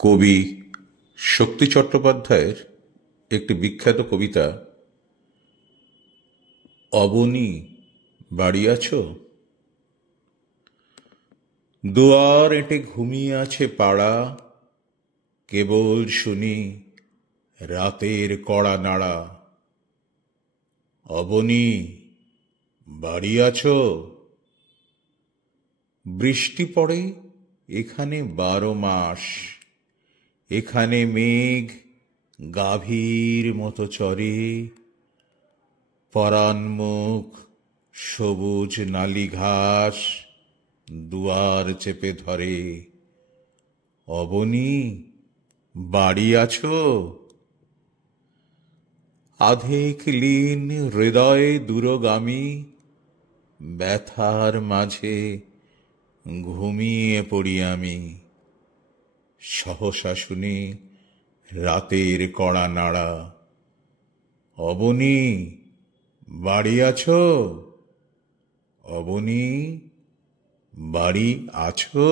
কবি শক্তি চট্টোপাধ্যায়ের একটি বিখ্যাত কবিতা অবনী বাড়ি আছো। দুয়ার এঁটে ঘুমিয়ে আছে পাড়া, কেবল শুনি রাতের কড়া নাড়া। অবনী বাড়ি আছো। বৃষ্টি পড়ে এখানে 12 মাস, এখানে মেঘ গাভীর মতো চরে। পরাণমুখ সবুজ নালি ঘাস দুয়ার চেপে ধরে। অবনী বাড়ি আছো। আধেক লীন হৃদয়ে দূরগামী, ব্যথার মাঝে ঘুমিয়ে পড়ি আমি। সহসা শুনি রাতের কড়া নাড়া। অবনী বাড়ি আছো। অবনী বাড়ি আছো।